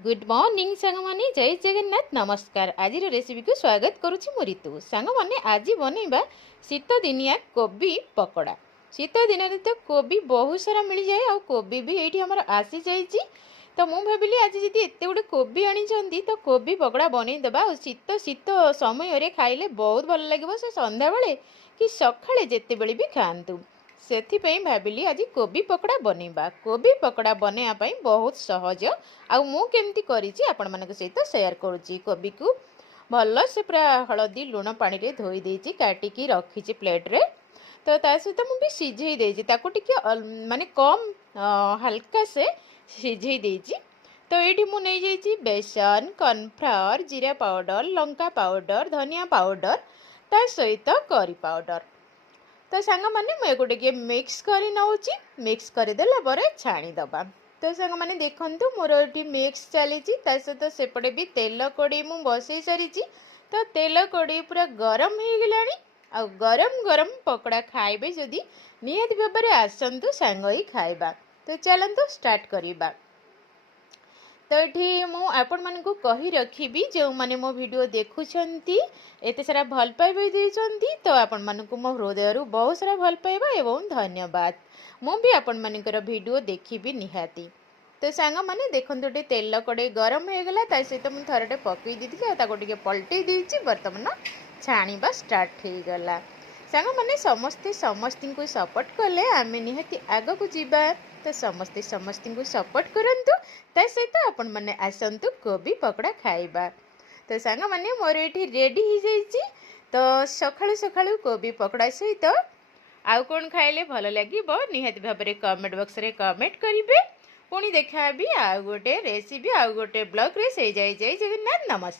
Good morning सांग माने जय जगन्नाथ नमस्कार। आज रेसिपी को स्वागत करुछि मु ऋतु। सांग माने आज बनैबा शीत दिनिया कोबी पकोड़ा। शीत दिन रे तो कोबी बहुत सारा मिल जाए और कोबी भी एठी हमर आसी जाईची। तो मु भाबिली आज जदी एते गुडे कोबी आनी चंदी तो कोबी पकोड़ा बनै देबा और शीत शीत समय रे खाइले बहुत भल लागिबो। से संध्या बेले कि सखाळे जेते बेले भी खांतु। से भाविली आज कोबी पकोड़ा बनैबा। कोबी पकोड़ा बनैया बहुत सहज आउ मु केमती करिछि आपण मानक सहित शेयर करूछि। कोबी को भल से पूरा हलदी लुण पानी रे धोई देछि, काटिकी रखिछि प्लेट रे। तो ता सहित मु भी सिझेई देछि, ताको टिके माने कम हल्का से सिझेई देछि। तो एठी मु नै जाइछि बेसन, कॉर्नफ्लावर, जीरा पाउडर, लंका पाउडर, धनिया पाउडर, ता सहित करी पाउडर। तो सांग माने मैं गोटे मिक्स करी नौची। मिक्स करदेला पर छाणी दबा। तो सांग माने देखंतु मोर एठी मिक्स चली सहित सेपटे भी तेल कड़ी मु बसई सारी। तो तेल कड़ी पूरा गरम हो गलानी। आ गरम गरम पकोड़ा खाइबे जदि नियत भाव में आसतु सांग ही खाइबा। तो चलतु स्टार्ट करिबा। तो ये मुझे कही रखी जो मैंने मो वीडियो देखुंती एत सारा भल पाइबा देती। तो आपण मानक मो हृदय बहुत सारा भल पाइबा एवं धन्यवाद। मु भी आपण मानकर वीडियो देखी निहाती। तो सांग मैंने देखते गोटे तेल कड़े गरम हो गला सहित मुझे थरटे पकई दी पलटई देती। बर्तमान छाणीबा स्टार्ट हो गला। सांग मैंने समस्ते समस्त को सपोर्ट कले आम निहाती आग को जीवा। तो समस्ते समस्त को सपोर्ट करंतु ता सहित आपण माने आसंतु कोबी पकोड़ा खाइबा। तो सांग माने मोर एठी रेडी हो जाइछि। तो सखाळु सखाळु कोबी पकोड़ा सहित आउ कोन खाइले भल लागिबो निहाती भाबरे कमेंट बॉक्स रे कमेंट करिवे। पुणी देखाबी आउ गोटे रेसिपी आउ गोटे ब्लॉग रे से जय जगन्नाथ नमस्कार।